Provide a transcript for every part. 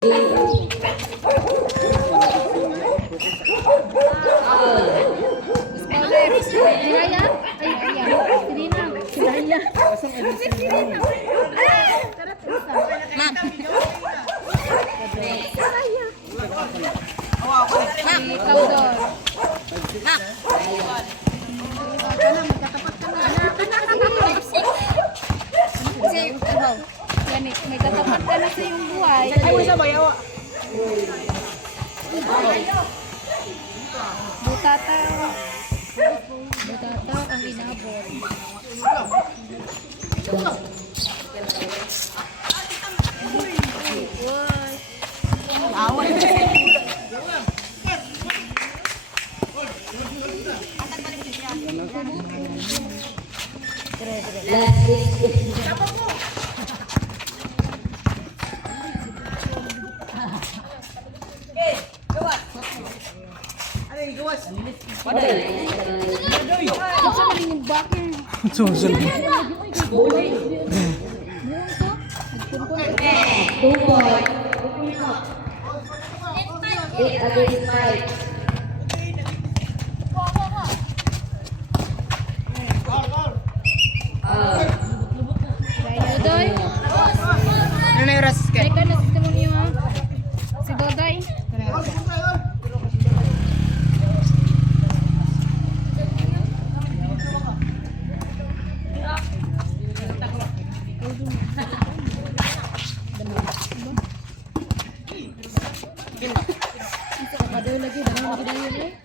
May katapat ka na sa iyong buhay. Ay, wala ba yawa? Butataw ang inabot. Sa maling bakit? Susul. 2 point. 8 against 5. Dodoy. Ano na yung oras ka? Teka na sa mo niyo ha. Si Dodoy. Ada lagi dalam eh.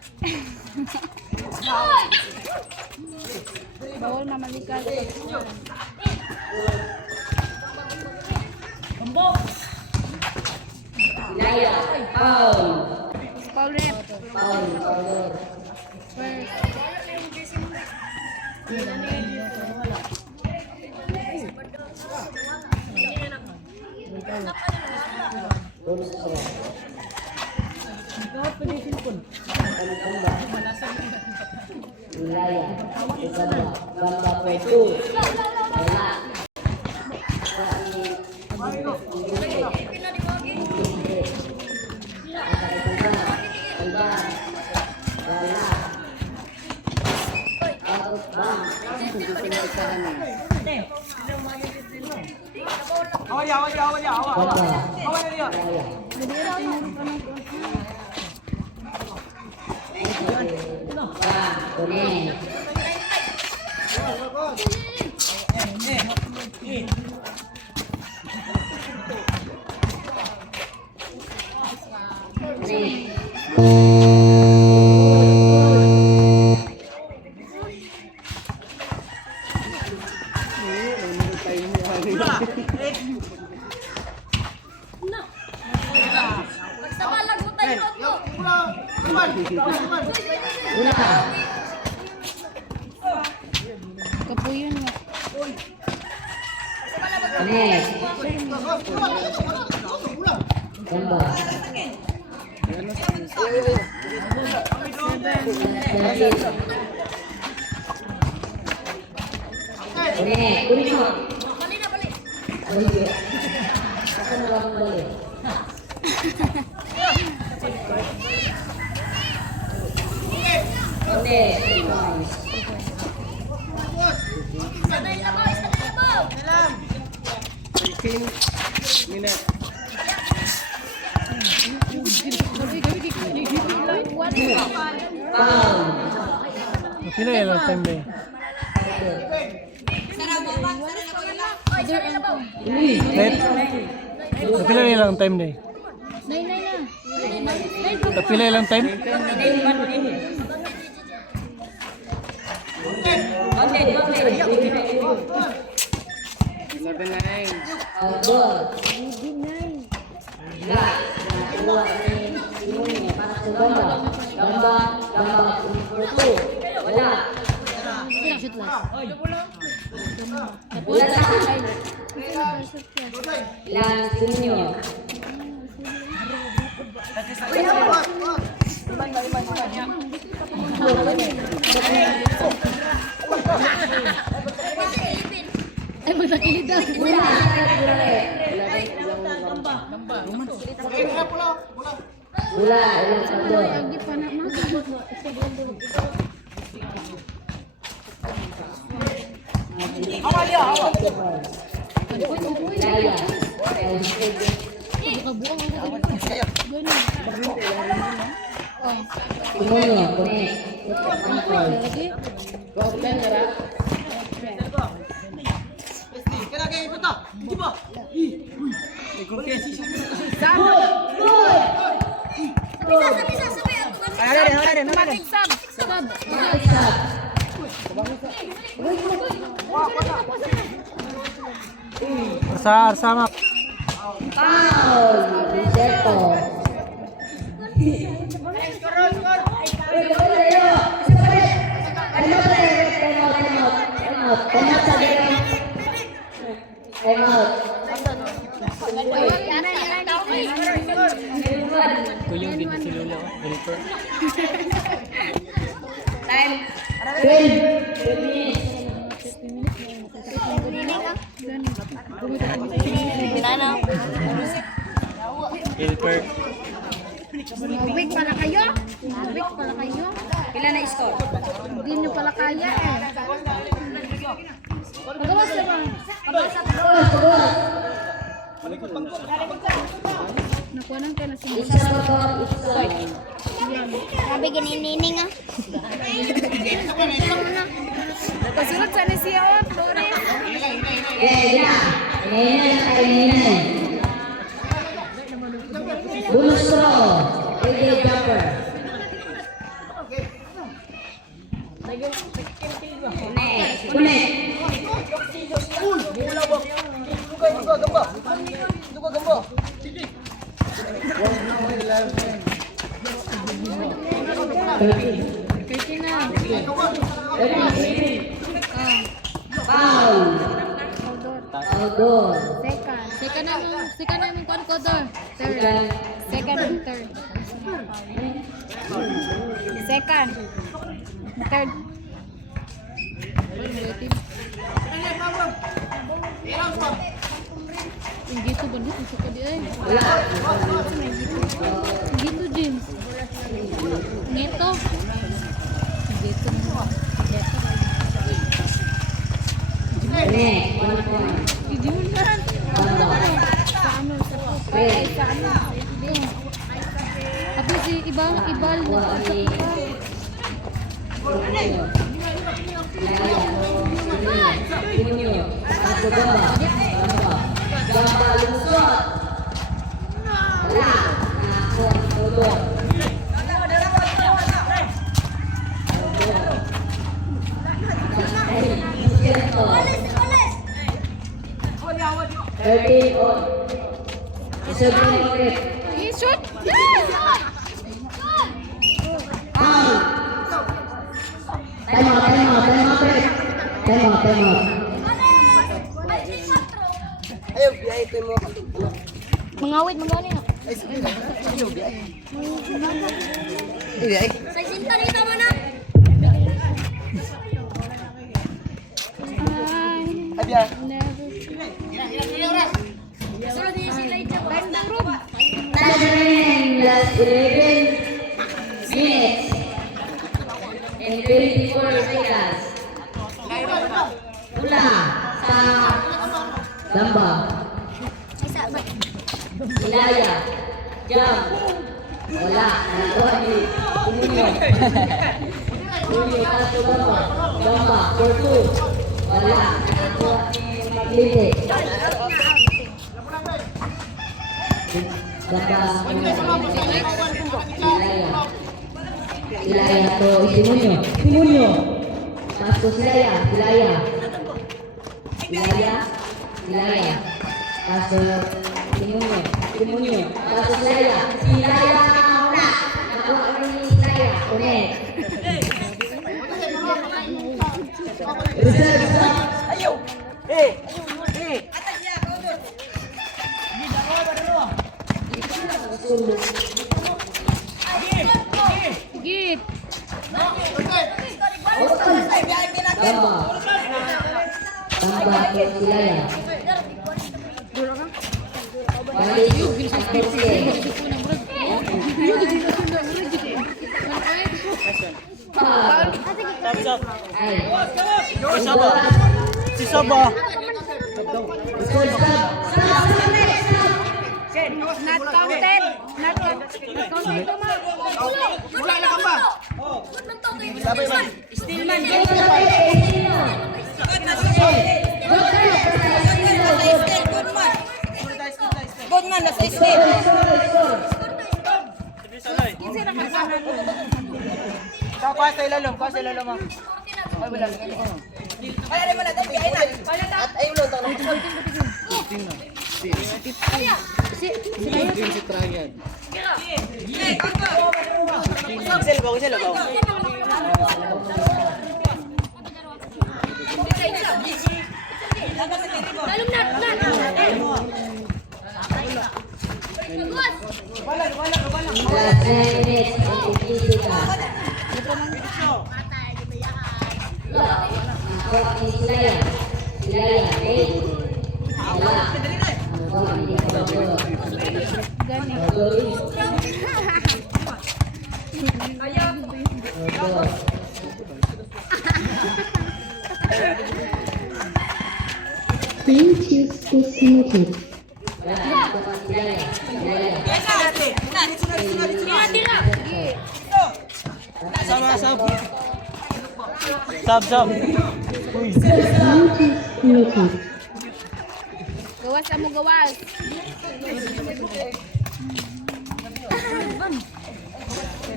Bawal mamalikan. Laya. Foul. Foul rep. Foul. Laya. Bamba pwesto. Wala. Kapuyon mo. Pila yung time day? Right? Pila yung time day? Nay na. Pila yung time? Ay, magkakilid daw. Bola, ilang poundor. Lagi pa na na. Ilaya. Simonyo, connect. Ankle. Sab. Sab. Arsa map. Foul. Roberto. Time out. Ito yung video si Lula. Helper. 12 minutes. Helper. Weak pala kayo? Weak pala kayo? Pila na score? Hindi nyo pala kaya eh. Pagawas naman. Nakuha nang ka na si Isa po to, isa. Sabi gininining ah. Nakasunod sa ni siya o. Sorry. Ya. Ngayon na tayo ngayon. Bonus throw. AJ jumper. Connect. Kaya na. Foul. Outdoor. Second. Second namin kon ko doon. Third. Second and third. Second. Third. Gitu ba no? Ito ka di ay. Gitu James. Nito. Gitu na. Connect. 1 point. Idiyon man. Sa ano? Sa ay sa ano? Tapos si ibal na Simonyo. Paso gamba. Gamba lusot. Wala. Nakon. Outdoor. 13 on. Isa din ulit. shoot! Foul. Time out, break. Time out. Ayaw, biyay ito mo. Mengawit mengawit na. Ay, sige na. Ayaw, biyay. Biyay. Sa sinta dito mo na. Ay, biyay. Time remaining last 11 minutes and 24 seconds. Mula sa Gamba. Ilaya. Jump. Wala. Nakuha ni Simonyo. Simonyo kaso Gamba. Gamba. For 2. Wala. Nakuha ni Maglite. Gamba. Ilaya to Simonyo. Kaso Ilaya. Kaso Simonyo. Kaso Ilaya. Wala. Nakuha ni Ilaya. Ulit. Reserve stop. Ayaw. Eh. Git. Gamba to Ilaya. Si Saba. Not counted. Not counted. Wala na ka ba? Sabay ba? Good man, nasa steel. Kuha sa ilalom mo. Ay, wala. Kaya rin mo na, tayo, ay na. At ayun lang tayo. Kusel ba? Last 9 minutes. Physical. Angkot ni Silaya. Silaya, 8. Wala. Bluetooth disconnected. Sab. Bluetooth connected. Gawas mo gawas.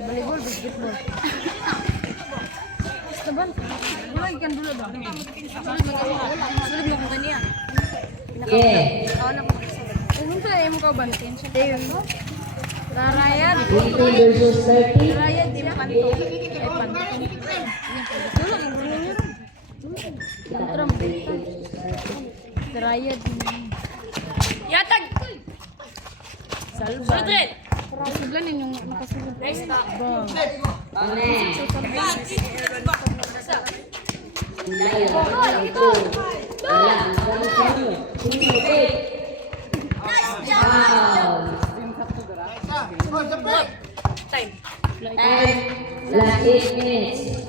Volleyball, basketball. Saban. Wala ikan dulu dong. Sulit mo kung kaniya. Yeah. Ano sa mo ka bantin? Rarayad. 20 versus 30. Rarayad siya. Rarayad. Yatag! Salva. Sudred! Nakasulan yun yung nakasulan. Next stop. Amen. Silaya, 2. Wala. Ang sunod. Wow. Time. Time. Last 8 minutes.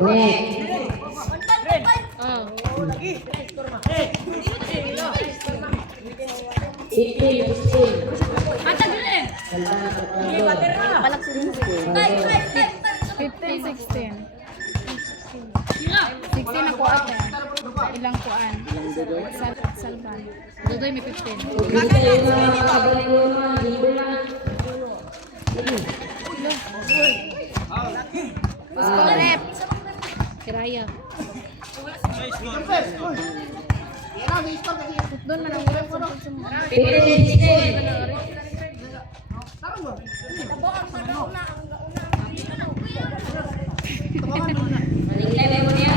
Next. Ah. 15-16. Atag rin! Balak sila. 15-16. Hira! 16 na kuan na. Ilang kuan? Salvan. Dudoy may 15. Kita yung mga kabalingurman. Libo lang. Scorep. Kiraya. Doon man ang ulam ko. 15-16. Maling mo niya.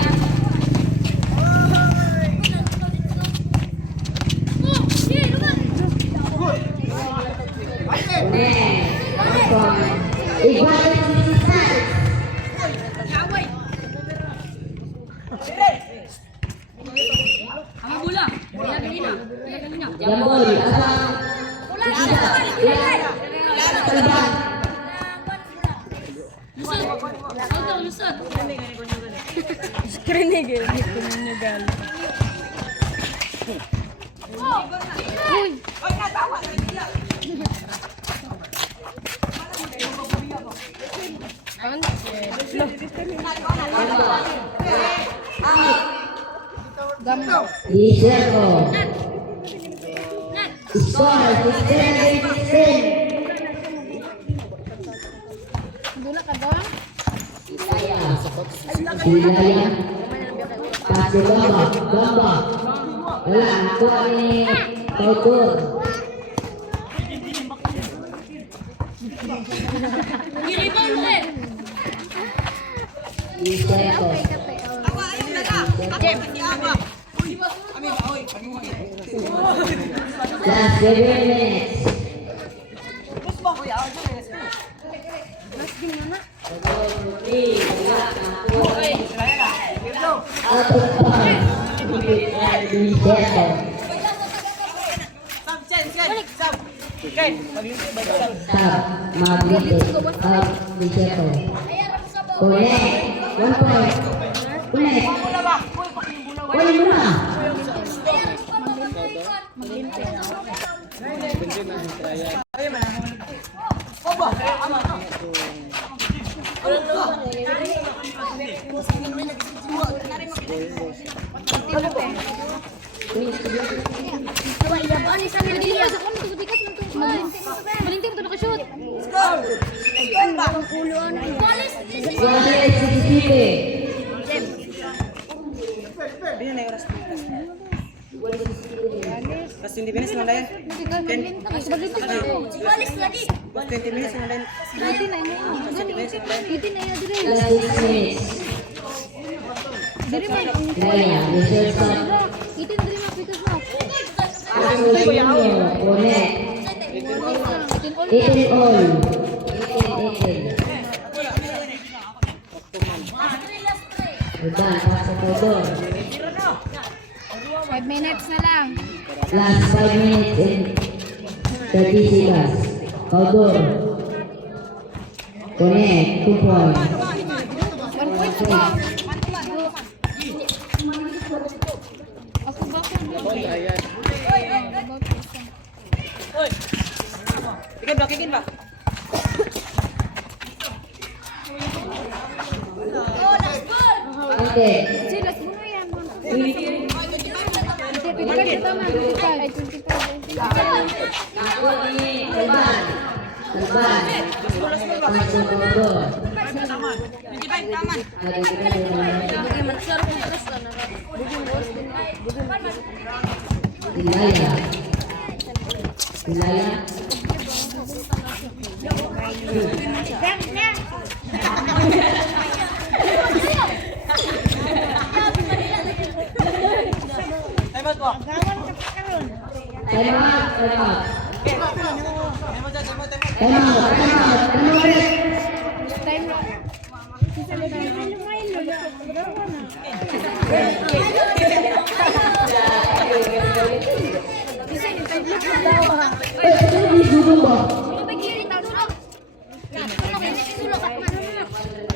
Ang bula! Kaya ganina. Kaya ganina. Jambol. Lusot! Skrinig eh. Hindi ko nanyagal. Uy! Gambo. Iserko. Score 16-16. Dula ka doon? Silaya. Pase Gamba. Wala. Angkot ni Tautur. I-rebound mo rin! Iserko. Last 7 minutes. Out of time. Iserko. Sab. Okay, paglimpyo ba sab? Sab, Maglite, out, Viceto. Connect, 1 point. Connect. Uy, muna. Malinting ito nakashoot. Walis, Sisisipe. Bina na yung oras. Basta 20 minutes lang dayan. Basta 20 minutes lang dayan. Last 6 minutes. Raya, reserve stop. Connect. 18 all. 18. Udan, pasok po doon. 5 minutes na lang. Last 5 minutes and 30 seconds. Outdoor. Connect, 2 points. 1 point pa. Ako ba ko? Ikan ba, kikin ba? Okay. Silas mo na yan. Pwede ka tama. 25. Salban. Pasok po doon. Ilaya. Time out po. Time out. Time lang.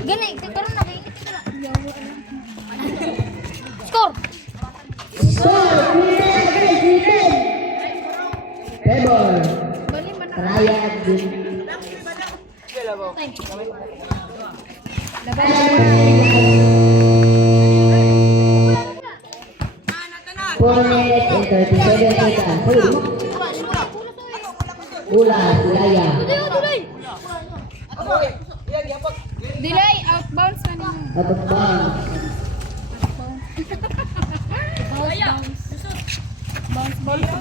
Gani, karon na kay Score. Pebble. Bali man na. Raya at Jun. Four minutes and 37 seconds. Bola, Ilaya. Delay out bounce man mo. Out of bounds. Bounce ball ba?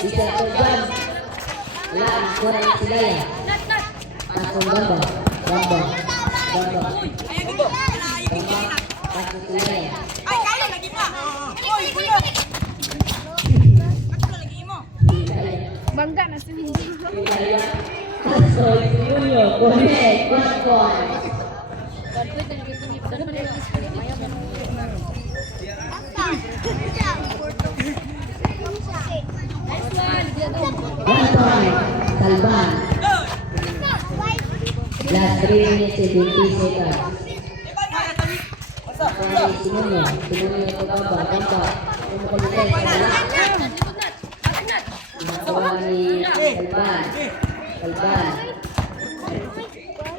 Viceto jam. Lang, kurang Ilaya. Pasok Bamba. Pasok Ilaya. Bangga na si Hindi. Pasok Junior. Connect, 1 point. One point. Salban. Last 3 minutes and 20 seconds. Simunyo ke Bamba. Kumukulitin sa wala. Nakuha ni Salban.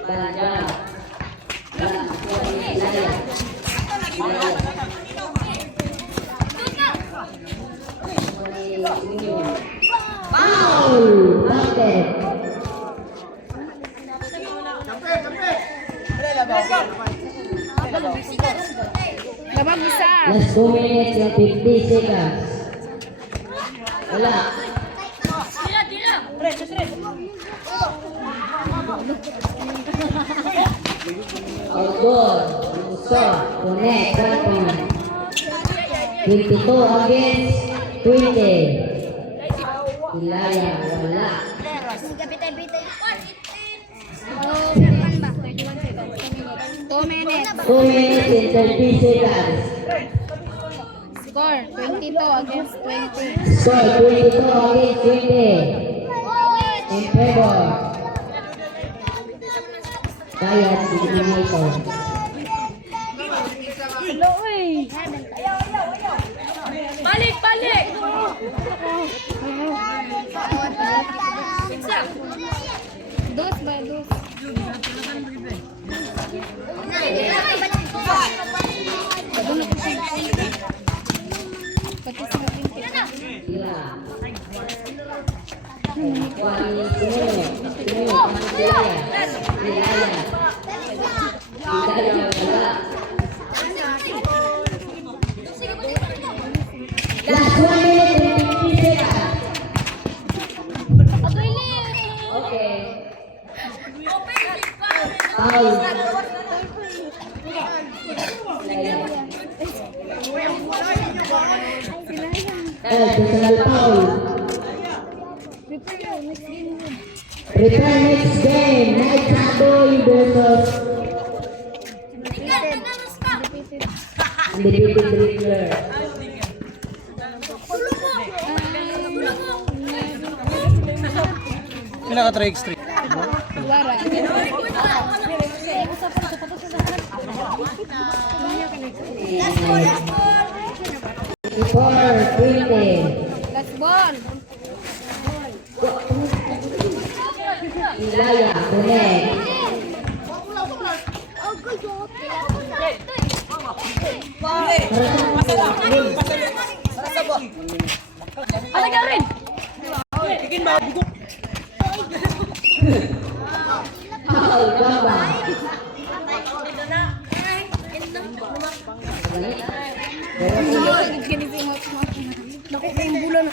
Banda. Nakuha ni Ilaya. Foul! Basket. Labang bisa. Last 2 minutes and 50 seconds. Wala. Outdoor. Score, connect, 1 point. 22 against 20. Ilaya, wala. Kapitay-pitay. 2 minutes. 2 minutes and 30 seconds. Score, 22 against 20. Score, 22 against 20. In favor. Kaya eliminator. Balik, balik! Isa! Dos ba? Dos. Pati sa Sila. Wali sunod. Sunod. Ilaya. Ilaya. Ilaya, wala. Last 1 minute and 50 seconds. Okay. Foul. Personal foul. Prepare next game. Night Shadow versus undefeated Riddler. Pinaka-3x3. Wara. Before 20. Last ball. Ilaya, connect. Ano ka rin? Foul, Baba. Ginisimot mo. Naku, kayong bulan.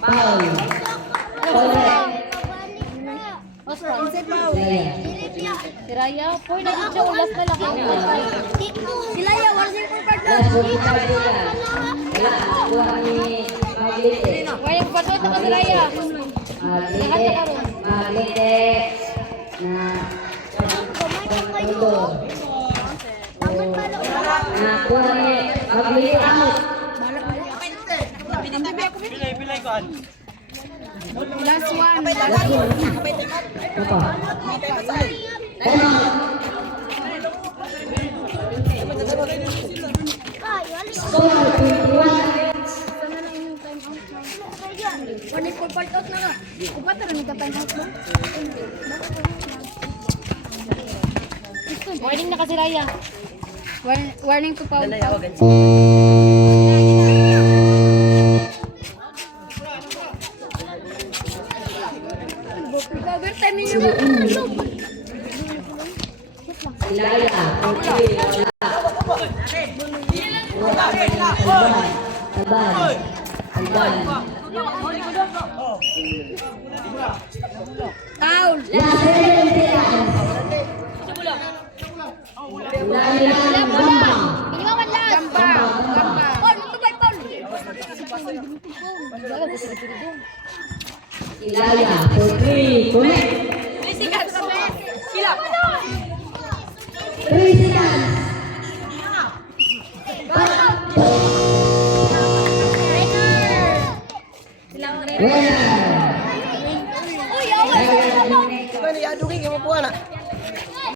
Foul. Ilaya. Si Raya, po, naging siya ulas na laki. Sila ya, wala siyang pagpag. Last 45 seconds. Wala. Kuha ni Maglite. Wayang batot na si Raya. Maglite. Maglite. Na. Todo. Kuha ni Maglite out. Last one. Last one. Apa? Time out. Score 21. Wala yung pagpag out na nga. Upat na rin ka-time out mo. Warning na kasi Raya. Warning to foul. Overtime ninyo. Ilaya. Okay. Wala. Taban. Taban. Foul. Last 7 seconds. Ilaya. Gamba. Iniwaman lang. Gamba. Gamba. Paul, matubay, Paul. Ilaya. For 3. Connect. 3 seconds! Sila! 3 seconds. Winner. Uy, awal. Ito ni Aduging, yung mapuha na.